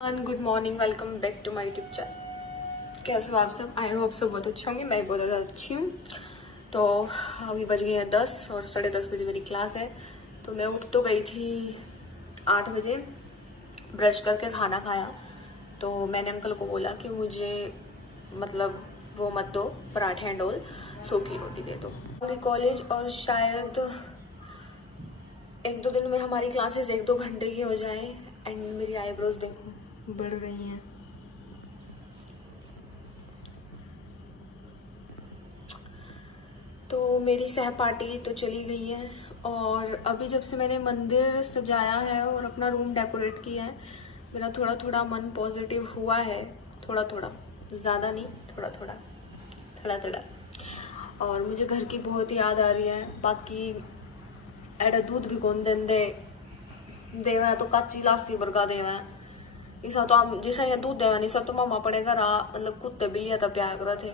Good morning, welcome back to my YouTube channel. कैसे हो आप सब? आई होप सब बहुत अच्छे होंगे। मैं बहुत ज़्यादा अच्छी हूँ। तो अभी बज गए हैं 10 और 10:30 बजे मेरी क्लास है। तो मैं उठ तो गई थी 8 बजे, ब्रश करके खाना खाया। तो मैंने अंकल को बोला कि मुझे मतलब वो मत दो, पराठे एंड ऑल, सूखी रोटी दे दो। पूरी कॉलेज और शायद 1-2 दिन में हमारी क्लासेस 1-2 घंटे की हो जाएं। एंड मेरी आईब्रोज देखो बढ़ रही हैं। तो मेरी सहपाठी तो चली गई है और अभी जब से मैंने मंदिर सजाया है और अपना रूम डेकोरेट किया है, मेरा थोड़ा थोड़ा मन पॉजिटिव हुआ है। थोड़ा थोड़ा, ज़्यादा नहीं, थोड़ा थोड़ा, थोड़ा थोड़ा। और मुझे घर की बहुत याद आ रही है। बाकी एडा दूध भी कौन देंदे देवा तो काची लासी बरगा देवा इसा तो हम जैसा ये दूध देवा नहीं सब तो मामा पड़े घर मतलब कुत्ते बिल्लिया तब प्यार करा थे।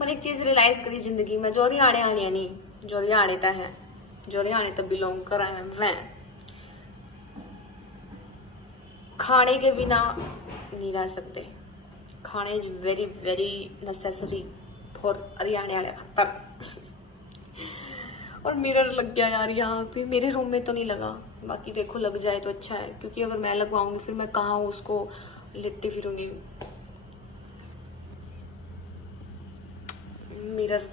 मैंने एक चीज रियलाइज करी जिंदगी में, जो रियाणे आने नहीं, जो रियाणे तक है, जो रियाणे तक बिलोंग कर रहे हैं वह खाने के बिना नहीं रह सकते। खाने is very very necessary for Haryana वाले खतर। और मिरर लग गया यार यहाँ पे, मेरे रूम में तो नहीं लगा। बाकी देखो लग जाए तो अच्छा है, क्योंकि अगर मैं लगवाऊंगी फिर मैं कहाँ उसको लेती फिरूंगी। मिरर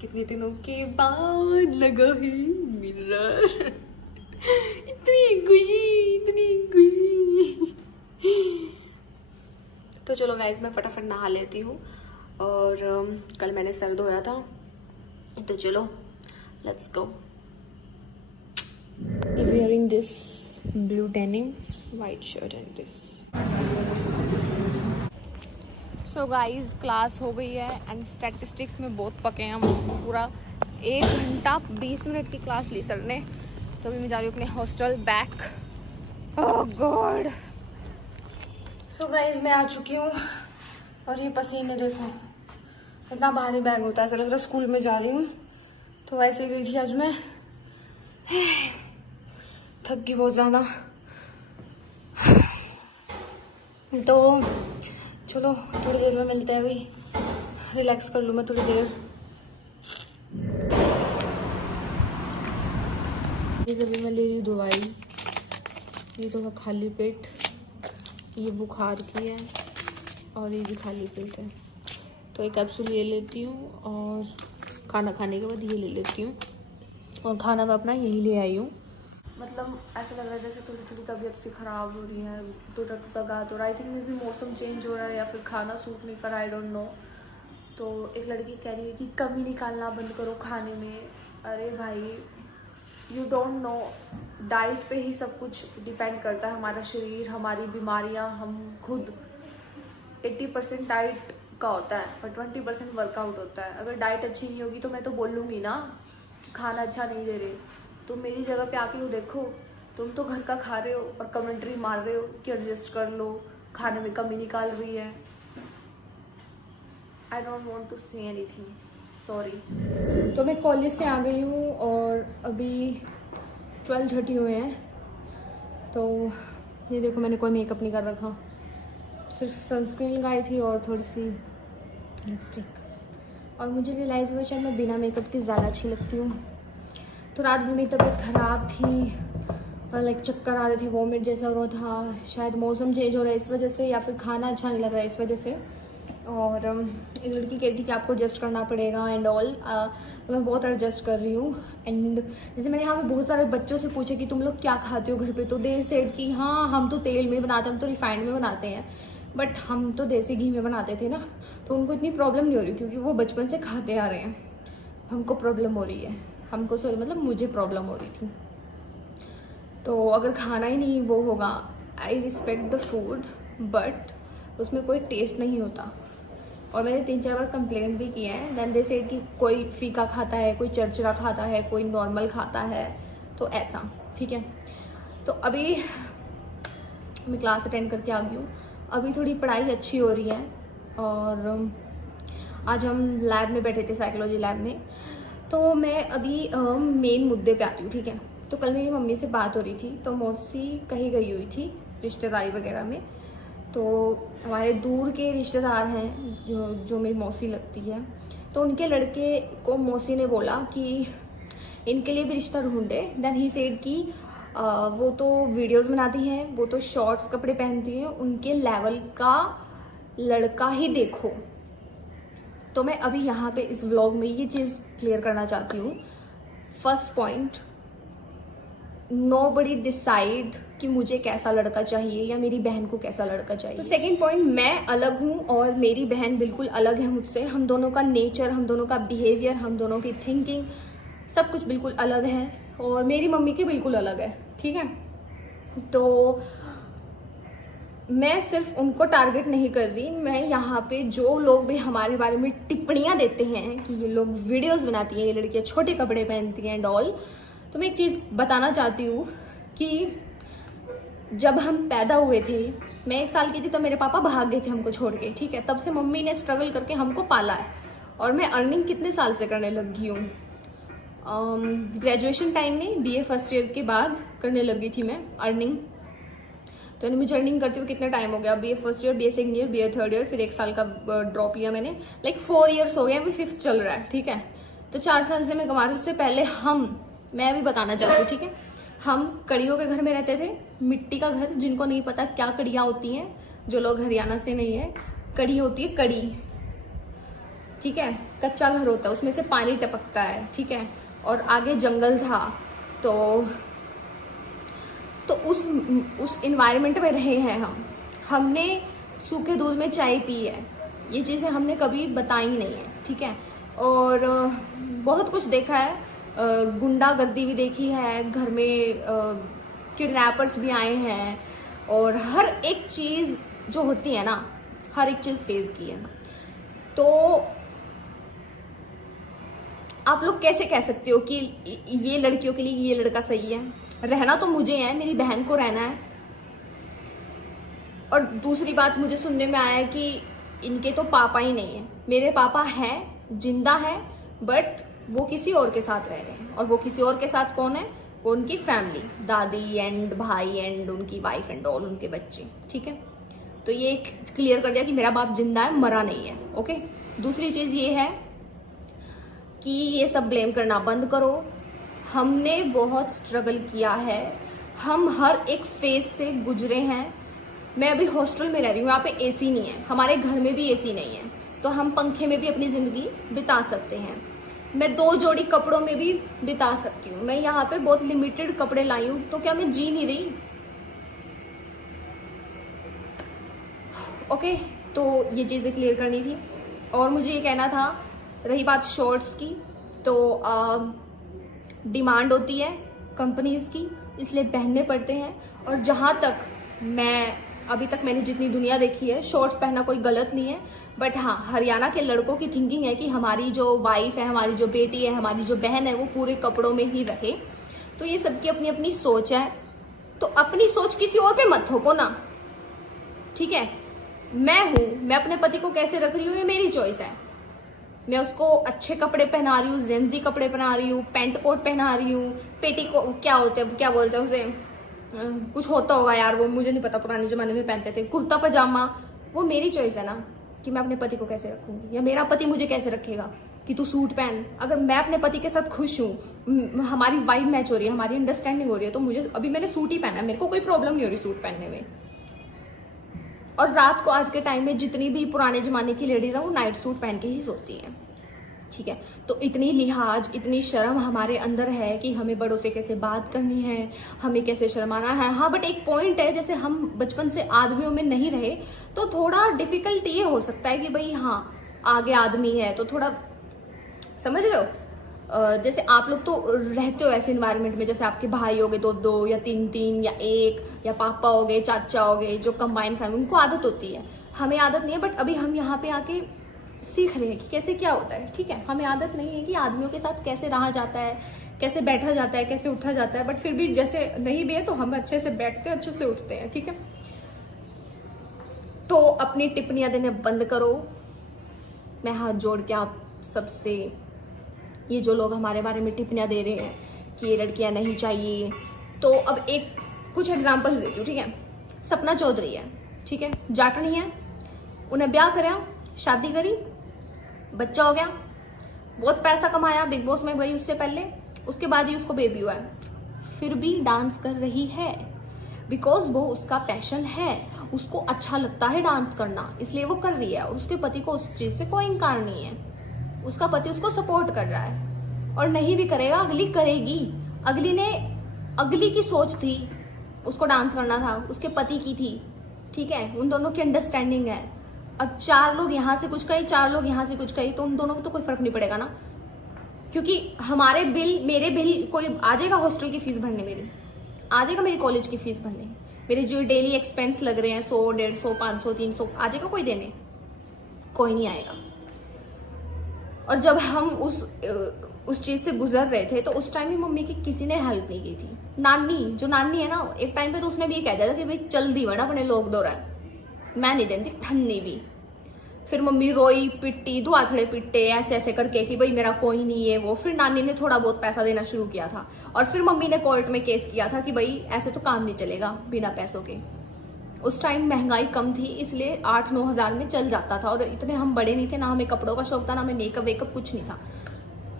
कितने दिनों के बाद लगा है मिरर। इतनी खुशी, इतनी खुशी। तो चलो गाइस, मैं फटाफट नहा लेती हूँ। और कल मैंने सर धोया था, तो चलो let's go. Wearing this blue denim, white shirt and this. So guys, class हो गई है एंड स्टैटिस्टिक्स में बहुत पके हैं हम। पूरा 1 घंटा 20 मिनट की क्लास ली सर ने। तो अभी मैं जा रही हूँ अपने हॉस्टल बैक। ओह गॉड। सो गाइज, मैं आ चुकी हूँ और ये पसीने देखो, इतना भारी बैग होता है, ऐसा लग रहा है स्कूल में जा रही हूँ। तो ऐसे गई थी आज मैं, थक गई बहुत ज़्यादा। तो चलो थोड़ी देर में मिलते हैं, अभी रिलैक्स कर लूँ मैं थोड़ी देर। अभी मैं ले रही हूँ दवाई, ये तो खाली पेट, ये बुखार की है और ये भी खाली पेट है। तो एक कैप्सूल ये लेती हूँ और खाना खाने के बाद ये ले लेती हूँ। और खाना मैं अपना यही ले आई हूँ। मतलब ऐसा लग रहा है जैसे थोड़ी थोड़ी तबीयत सी ख़राब हो रही है, टूटा टूटा गात हो रहा है। आई थिंक मे भी मौसम चेंज हो रहा है या फिर खाना सूट नहीं कर रहा, आई डोंट नो। तो एक लड़की कह रही है कि कमी निकालना बंद करो खाने में। अरे भाई, यू डोंट नो, डाइट पे ही सब कुछ डिपेंड करता है। हमारा शरीर, हमारी बीमारियां, हम खुद 80% डाइट का होता है और 20% वर्कआउट होता है। अगर डाइट अच्छी नहीं होगी तो मैं तो बोलूँगी ना, खाना अच्छा नहीं दे रहे। तुम मेरी जगह पे आके वो देखो, तुम तो घर का खा रहे हो और कमेंट्री मार रहे हो कि एडजस्ट कर लो, खाने में कमी निकाल रही है। I don't want to say anything, sorry. तो मैं कॉलेज से आ गई हूँ और अभी 12:30 हुए हैं। तो ये देखो, मैंने कोई मेकअप नहीं कर रखा, सिर्फ सनस्क्रीन लगाई थी और थोड़ी सी लिपस्टिक। और मुझे रियलाइज़ हुआ शायद मैं बिना मेकअप के ज़्यादा अच्छी लगती हूँ। तो रात में मेरी तबीयत ख़राब थी और लाइक चक्कर आ रहे थे, वॉमिट जैसा हो रहा था। शायद मौसम चेंज हो रहा है इस वजह से, या फिर खाना अच्छा नहीं लग रहा है इस वजह से। और एक लड़की कह रही थी कि आपको एडजस्ट करना पड़ेगा एंड ऑल। तो मैं बहुत एडजस्ट कर रही हूँ। एंड जैसे मैंने यहाँ पे बहुत सारे बच्चों से पूछा कि तुम लोग क्या खाते हो घर पे, तो दे सेड कि हाँ हम तो तेल में बनाते हैं, हम तो रिफाइंड में बनाते हैं, बट हम तो देसी घी में बनाते थे ना। तो उनको इतनी प्रॉब्लम नहीं हो रही क्योंकि वो बचपन से खाते आ रहे हैं। हमको प्रॉब्लम हो रही है, हमको सॉरी मतलब मुझे प्रॉब्लम हो रही थी। तो अगर खाना ही नहीं वो होगा, I respect the food, but उसमें कोई टेस्ट नहीं होता। और मैंने 3-4 बार कंप्लेंट भी किया है। देन दे सेड कि कोई फीका खाता है, कोई चरचरा खाता है, कोई नॉर्मल खाता है, तो ऐसा ठीक है। तो अभी मैं क्लास अटेंड करके आ गई हूँ। अभी थोड़ी पढ़ाई अच्छी हो रही है और आज हम लैब में बैठे थे, साइकोलॉजी लैब में। तो मैं अभी मेन मुद्दे पे आती हूँ, ठीक है। तो कल मेरी मम्मी से बात हो रही थी, तो मौसी कहीं गई हुई थी रिश्तेदारी वगैरह में। तो हमारे दूर के रिश्तेदार हैं जो मेरी मौसी लगती है, तो उनके लड़के को मौसी ने बोला कि इनके लिए भी रिश्ता ढूंढे। देन ही सेड कि वो तो वीडियोस बनाती हैं, वो तो शॉर्ट्स कपड़े पहनती हैं, उनके लेवल का लड़का ही देखो। तो मैं अभी यहाँ पे इस व्लॉग में ये चीज़ क्लियर करना चाहती हूँ। फर्स्ट पॉइंट, नोबडी डिसाइड कि मुझे कैसा लड़का चाहिए या मेरी बहन को कैसा लड़का चाहिए। तो सेकंड पॉइंट, मैं अलग हूँ और मेरी बहन बिल्कुल अलग है मुझसे। हम दोनों का नेचर, हम दोनों का बिहेवियर, हम दोनों की थिंकिंग सब कुछ बिल्कुल अलग है, और मेरी मम्मी की बिल्कुल अलग है, ठीक है। तो मैं सिर्फ उनको टारगेट नहीं कर रही, मैं यहाँ पे जो लोग भी हमारे बारे में टिप्पणियां देते हैं कि ये लोग वीडियोस बनाती हैं, ये लड़कियां छोटे कपड़े पहनती हैं डॉल, तो मैं एक चीज़ बताना चाहती हूँ कि जब हम पैदा हुए थे, मैं 1 साल की थी, तो मेरे पापा भाग गए थे हमको छोड़ के, ठीक है। तब से मम्मी ने स्ट्रगल करके हमको पाला है, और मैं अर्निंग कितने साल से करने लगी हूँ। ग्रेजुएशन टाइम में BA फर्स्ट ईयर के बाद करने लगी थी मैं अर्निंग। तो मुझे अर्निंग करते हुए कितना टाइम हो गया, BA first year, BA second year, BA third year, फिर 1 साल का ड्रॉप लिया मैंने, लाइक 4 इयर्स हो गए, अभी 5th चल रहा है, ठीक है। तो 4 साल से मैं कमा रही हूँ। उससे पहले मैं भी बताना चाहती हूँ, ठीक है। हम कड़ियों के घर में रहते थे, मिट्टी का घर, जिनको नहीं पता क्या कड़ियाँ होती हैं, जो लोग हरियाणा से नहीं है, कड़ी होती है कड़ी, ठीक है। कच्चा घर होता है, उसमें से पानी टपकता है, ठीक है, और आगे जंगल था। तो उस इन्वायरमेंट में रहे हैं हमने सूखे दूध में चाय पी है, ये चीज़ें हमने कभी बताई नहीं है, ठीक है। और बहुत कुछ देखा है, गुंडागर्दी भी देखी है, घर में किडनैपर्स भी आए हैं, और हर एक चीज़ जो होती है ना, हर एक चीज़ फेस की है। तो आप लोग कैसे कह सकते हो कि ये लड़कियों के लिए ये लड़का सही है? रहना तो मुझे है, मेरी बहन को रहना है। और दूसरी बात, मुझे सुनने में आया है कि इनके तो पापा ही नहीं है। मेरे पापा हैं, जिंदा है, बट वो किसी और के साथ रह रहे हैं। और वो किसी और के साथ कौन है? वो उनकी फैमिली, दादी एंड भाई एंड उनकी वाइफ एंड ऑल, उनके बच्चे, ठीक है। तो ये क्लियर कर दिया कि मेरा बाप जिंदा है, मरा नहीं है, ओके। दूसरी चीज ये है कि ये सब ब्लेम करना बंद करो। हमने बहुत स्ट्रगल किया है, हम हर एक फेज से गुजरे हैं। मैं अभी हॉस्टल में रह रही हूँ, यहाँ पे AC नहीं है, हमारे घर में भी AC नहीं है, तो हम पंखे में भी अपनी जिंदगी बिता सकते हैं। मैं 2 जोड़ी कपड़ों में भी बिता सकती हूँ। मैं यहाँ पे बहुत लिमिटेड कपड़े लाई हूँ, तो क्या मैं जी नहीं रही? ओके, तो ये चीजें क्लियर करनी थी। और मुझे ये कहना था, रही बात शॉर्ट्स की, तो डिमांड होती है कंपनीज की, इसलिए पहनने पड़ते हैं। और जहाँ तक अभी तक मैंने जितनी दुनिया देखी है, शॉर्ट्स पहनना कोई गलत नहीं है, बट हाँ, हरियाणा के लड़कों की थिंकिंग है कि हमारी जो वाइफ है, हमारी जो बेटी है, हमारी जो बहन है, वो पूरे कपड़ों में ही रहे। तो ये सबकी अपनी अपनी सोच है, तो अपनी सोच किसी और पे मत थोपो ना, ठीक है। मैं अपने पति को कैसे रख रही हूँ, ये मेरी चॉइस है। मैं उसको अच्छे कपड़े पहना रही हूँ, जेंजी कपड़े पहना रही हूँ, पैंट कोट पहना रही हूँ, पेटी को क्या बोलते हैं उसे, कुछ होता होगा यार, वो मुझे नहीं पता, पुराने जमाने में पहनते थे, कुर्ता पजामा। वो मेरी चॉइस है ना कि मैं अपने पति को कैसे रखूंगी, या मेरा पति मुझे कैसे रखेगा कि तू सूट पहन। अगर मैं अपने पति के साथ खुश हूँ, हमारी वाइब मैच हो रही है, हमारी अंडरस्टैंडिंग हो रही है, तो मुझे, अभी मैंने सूट ही पहना है, मेरे को कोई प्रॉब्लम नहीं हो रही सूट पहनने में। और रात को आज के टाइम में जितनी भी पुराने जमाने की लेडीज है, वो नाइट सूट पहन के ही सोती है, ठीक है। तो इतनी लिहाज, इतनी शर्म हमारे अंदर है कि हमें बड़ों से कैसे बात करनी है, हमें कैसे शर्माना है। हाँ, बट एक पॉइंट है, जैसे हम बचपन से आदमियों में नहीं रहे, तो थोड़ा डिफिकल्ट ये हो सकता है कि भाई हाँ, आगे आदमी है तो थोड़ा, समझ रहे हो, जैसे आप लोग तो रहते हो ऐसे इन्वायरमेंट में, जैसे आपके भाई हो गए 2-2 या 3-3 या 1, या पापा हो गए, चाचा हो गए, जो कंबाइंड फैमिली, उनको आदत होती है। हमें आदत नहीं है, बट अभी हम यहाँ पे आके सीख रहे हैं कि कैसे क्या होता है, ठीक है। हमें आदत नहीं है कि आदमियों के साथ कैसे रहा जाता है, कैसे बैठा जाता है, कैसे उठा जाता है, बट फिर भी जैसे नहीं भी है तो हम अच्छे से बैठते हैं, अच्छे से उठते हैं, ठीक है। तो अपनी टिप्पणियां देने बंद करो। मैं हाथ जोड़ के आप सबसे, ये जो लोग हमारे बारे में टिप्पणियां दे रहे हैं कि ये लड़कियां नहीं चाहिए। तो अब एक कुछ एग्जाम्पल्स देती हूँ, ठीक है। सपना चौधरी है, ठीक है, जाटनी है, उन्हें ब्याह कराया, शादी करी, बच्चा हो गया, बहुत पैसा कमाया, बिग बॉस में गई उससे पहले, उसके बाद ही उसको बेबी हुआ है, फिर भी डांस कर रही है बिकॉज वो उसका पैशन है, उसको अच्छा लगता है डांस करना, इसलिए वो कर रही है। और उसके पति को उस चीज से कोई इनकार नहीं है, उसका पति उसको सपोर्ट कर रहा है। और नहीं भी करेगा, अगली करेगी। अगली की सोच थी, उसको डांस करना था, उसके पति की थी, ठीक है, उन दोनों की अंडरस्टैंडिंग है। अब 4 लोग यहाँ से कुछ कहे, 4 लोग यहाँ से कुछ कहे, तो उन दोनों को तो कोई फर्क नहीं पड़ेगा ना, क्योंकि हमारे बिल, मेरे बिल कोई आ जाएगा हॉस्टल की फीस भरने, मेरी आ जाएगा, मेरी कॉलेज की फीस भरने, मेरे जो डेली एक्सपेंस लग रहे हैं 100, 150, 500, 300, आ जाएगा कोई देने? कोई नहीं आएगा। और जब हम उस चीज से गुजर रहे थे तो उस टाइम भी मम्मी की किसी ने हेल्प नहीं की थी। जो नानी है ना, एक टाइम पे तो उसने भी ये कह दिया था कि भाई चल दी बड़ा अपने लोग दो रहा है, मैं नहीं देती ठन्नी भी। फिर मम्मी रोई पिट्टी, दुआथड़े पिट्टे ऐसे ऐसे करके कि भाई मेरा कोई नहीं है वो। फिर नानी ने थोड़ा बहुत पैसा देना शुरू किया था, और फिर मम्मी ने कोर्ट में केस किया था कि भाई ऐसे तो काम नहीं चलेगा बिना पैसों के। उस टाइम महंगाई कम थी, इसलिए 8-9 हजार में चल जाता था, और इतने हम बड़े नहीं थे, ना हमें कपड़ों का शौक था, ना हमें मेकअप वेकअप, कुछ नहीं था।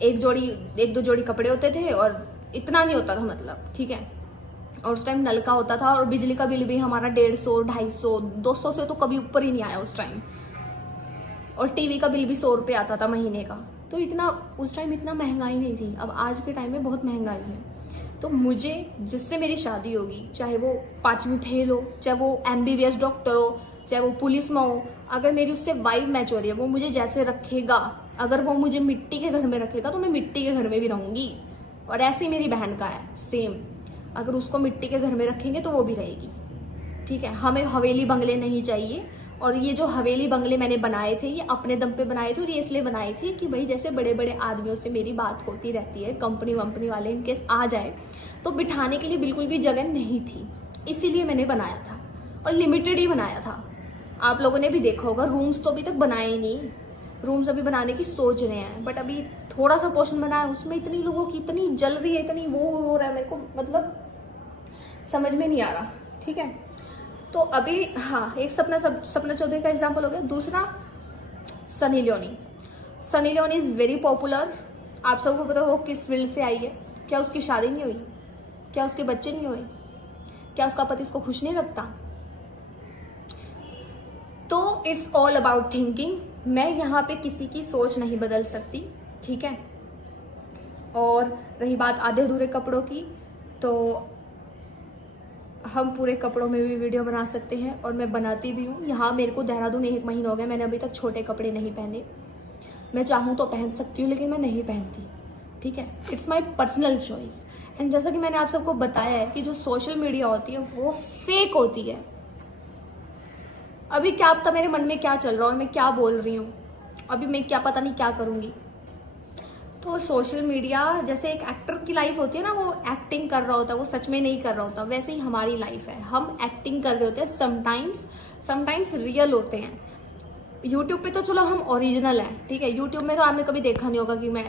1-2 जोड़ी कपड़े होते थे और इतना नहीं होता था, मतलब, ठीक है। और उस टाइम नल का होता था, और बिजली का बिल भी हमारा 150, 250, 200 से तो कभी ऊपर ही नहीं आया उस टाइम। और टीवी का बिल भी 100 रुपये आता था महीने का। तो इतना उस टाइम इतना महंगाई नहीं थी। अब आज के टाइम में बहुत महंगाई है। तो मुझे जिससे मेरी शादी होगी, चाहे वो 5वीं फेल हो, चाहे वो MBBS डॉक्टर हो, चाहे वो पुलिस में हो, अगर मेरी उससे वाइब मैच हो रही है, वो मुझे जैसे रखेगा, अगर वो मुझे मिट्टी के घर में रखेगा तो मैं मिट्टी के घर में भी रहूंगी। और ऐसे ही मेरी बहन का है सेम, अगर उसको मिट्टी के घर में रखेंगे तो वो भी रहेगी, ठीक है। हमें हवेली बंगले नहीं चाहिए। और ये जो हवेली बंगले मैंने बनाए थे, ये अपने दम पे बनाए थे, और ये इसलिए बनाए थे कि भाई जैसे बड़े बड़े आदमियों से मेरी बात होती रहती है, कंपनी वंपनी वाले इनकेस आ जाए तो बिठाने के लिए बिल्कुल भी जगह नहीं थी, इसीलिए मैंने बनाया था। और लिमिटेड ही बनाया था। आप लोगों ने भी देखा होगा, रूम्स तो अभी तक बनाए ही नहीं, रूम्स अभी बनाने की सोच रहे हैं, बट अभी थोड़ा सा पोर्शन बनाया, उसमें इतनी लोगों की इतनी जल रही है, इतनी वो हो रहा है, मेरे को मतलब समझ में नहीं आ रहा, ठीक है। तो अभी हाँ, एक सपना चौधरी का एग्जाम्पल हो गया। दूसरा Sunny Leone is very popular. आप सबको पता वो किस फील्ड से आई है? क्या उसकी शादी नहीं हुई? क्या उसके बच्चे नहीं हुए? क्या उसका पति इसको खुश नहीं रखता? तो इट्स ऑल अबाउट थिंकिंग। मैं यहाँ पे किसी की सोच नहीं बदल सकती, ठीक है। और रही बात आधे अधूरे कपड़ों की, तो हम पूरे कपड़ों में भी वीडियो बना सकते हैं, और मैं बनाती भी हूँ। यहाँ मेरे को देहरादून 1 महीना हो गया, मैंने अभी तक छोटे कपड़े नहीं पहने। मैं चाहूँ तो पहन सकती हूँ, लेकिन मैं नहीं पहनती, ठीक है। It's my personal choice. And जैसा कि मैंने आप सबको बताया है कि जो सोशल मीडिया होती है वो फेक होती है। अभी क्या पता मेरे मन में क्या चल रहा है और मैं क्या बोल रही हूँ, अभी मैं क्या पता नहीं क्या करूँगी। तो सोशल मीडिया जैसे एक एक्टर की लाइफ होती है ना, वो एक्टिंग कर रहा होता है, वो सच में नहीं कर रहा होता, वैसे ही हमारी लाइफ है। हम एक्टिंग कर रहे होते हैं, समटाइम्स रियल होते हैं। यूट्यूब पे तो चलो हम ओरिजिनल हैं, ठीक है। यूट्यूब में तो आपने कभी देखा नहीं होगा कि मैं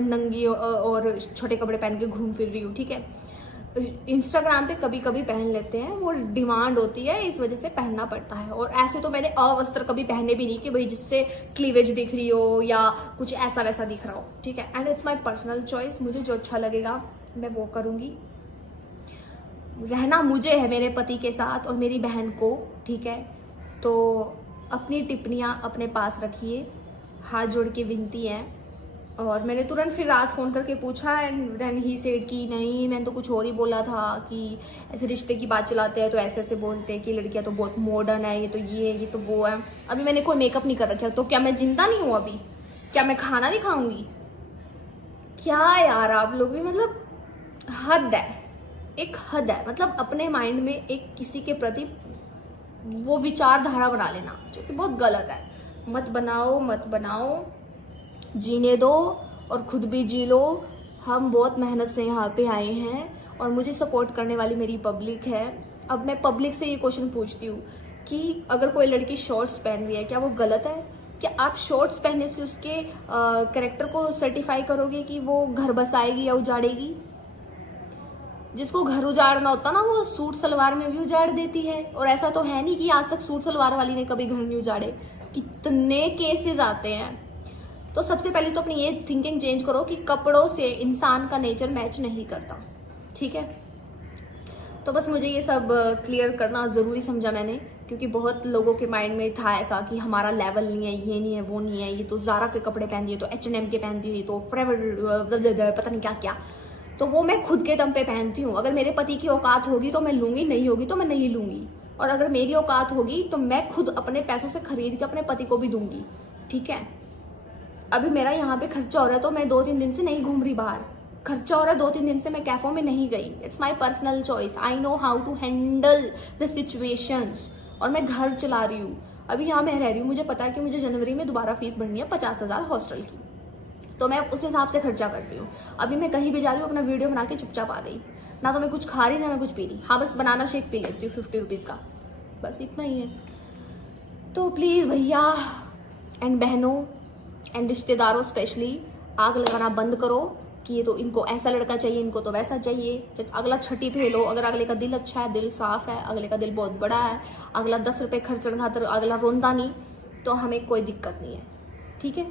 नंगी और छोटे कपड़े पहन के घूम फिर रही हूँ, ठीक है। इंस्टाग्राम पे कभी कभी पहन लेते हैं, वो डिमांड होती है, इस वजह से पहनना पड़ता है। और ऐसे तो मैंने अवस्त्र कभी पहने भी नहीं कि भाई जिससे क्लीवेज दिख रही हो या कुछ ऐसा वैसा दिख रहा हो, ठीक है। And it's my personal choice, मुझे जो अच्छा लगेगा मैं वो करूंगी। रहना मुझे है मेरे पति के साथ और मेरी बहन को, ठीक है। तो अपनी टिप्पणियां अपने पास रखिए, हाथ जोड़ के विनती है। और मैंने तुरंत फिर रात फ़ोन करके पूछा, एंड देन ही सेड कि नहीं, मैंने तो कुछ और ही बोला था, कि ऐसे रिश्ते की बात चलाते हैं तो ऐसे ऐसे बोलते हैं कि लड़कियां तो बहुत मॉडर्न है, ये तो वो है। अभी मैंने कोई मेकअप नहीं कर रखा, तो क्या मैं जिंदा नहीं हूँ? अभी क्या मैं खाना नहीं खाऊंगी? क्या यार, आप लोग भी मतलब हद है, एक हद है। मतलब अपने माइंड में एक किसी के प्रति वो विचारधारा बना लेना, जो कि बहुत गलत है। मत बनाओ, जीने दो और खुद भी जी लो। हम बहुत मेहनत से यहाँ पे आए हैं और मुझे सपोर्ट करने वाली मेरी पब्लिक है। अब मैं पब्लिक से ये क्वेश्चन पूछती हूँ कि अगर कोई लड़की शॉर्ट्स पहन रही है, क्या वो गलत है? क्या आप शॉर्ट्स पहनने से उसके कैरेक्टर को सर्टिफाई करोगे कि वो घर बसाएगी या उजाड़ेगी? जिसको घर उजाड़ना होता ना वो सूट सलवार में भी उजाड़ देती है। और ऐसा तो है नहीं कि आज तक सूट सलवार वाली ने कभी घर नहीं उजाड़े, कितने केसेस आते हैं। तो सबसे पहले तो अपनी ये थिंकिंग चेंज करो कि कपड़ों से इंसान का नेचर मैच नहीं करता, ठीक है। तो बस मुझे ये सब क्लियर करना ज़रूरी समझा मैंने, क्योंकि बहुत लोगों के माइंड में था ऐसा कि हमारा लेवल नहीं है, ये नहीं है, वो नहीं है, ये तो ज़ारा के कपड़े पहनती है, तो H&M के पहनती है, तो फॉरएवर पता नहीं क्या क्या। तो वो मैं खुद के दम पे पहनती हूँ। अगर मेरे पति की औकात होगी तो मैं लूंगी, नहीं होगी तो मैं नहीं लूंगी। और अगर मेरी औकात होगी तो मैं खुद अपने पैसों से खरीद के अपने पति को भी दूंगी, ठीक है। अभी मेरा यहाँ पे खर्चा हो रहा है तो मैं 2-3 दिन से नहीं घूम रही बाहर, खर्चा हो रहा है 2-3 दिन से मैं कैफों में नहीं गई। It's my personal choice, I know how to handle the situations. और मैं घर चला रही हूँ, अभी यहाँ मैं रह रही हूँ, मुझे पता है कि मुझे जनवरी में दोबारा फीस भरनी है 50,000 हॉस्टल की, तो मैं उस हिसाब से खर्चा कर रही हूँ। अभी मैं कहीं भी जा रही हूँ अपना वीडियो बना के चुपचाप आ गई, ना तो मैं कुछ खा रही ना मैं कुछ पी रही। हाँ बस बनाना शेक पी लेती हूँ 50 रुपीज़ का, बस इतना ही है। तो प्लीज़ भैया एंड बहनों एंड रिश्तेदारों स्पेशली आग लगाना बंद करो कि ये तो इनको ऐसा लड़का चाहिए, इनको तो वैसा चाहिए। अगला छठी पे लो, अगर अगले का दिल अच्छा है, दिल साफ है, अगले का दिल बहुत बड़ा है, अगला 10 रुपये खर्चने खातर अगला रोंदा नहीं, तो हमें कोई दिक्कत नहीं है, ठीक है।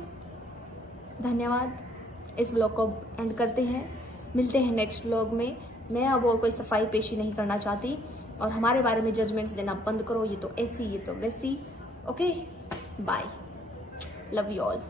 धन्यवाद। इस व्लॉग को एंड करते हैं, मिलते हैं नेक्स्ट व्लॉग में। मैं अब और कोई सफाई पेशी नहीं करना चाहती, और हमारे बारे में जजमेंट्स देना बंद करो, ये तो ऐसी, ये तो वैसी। Okay, bye, love you all.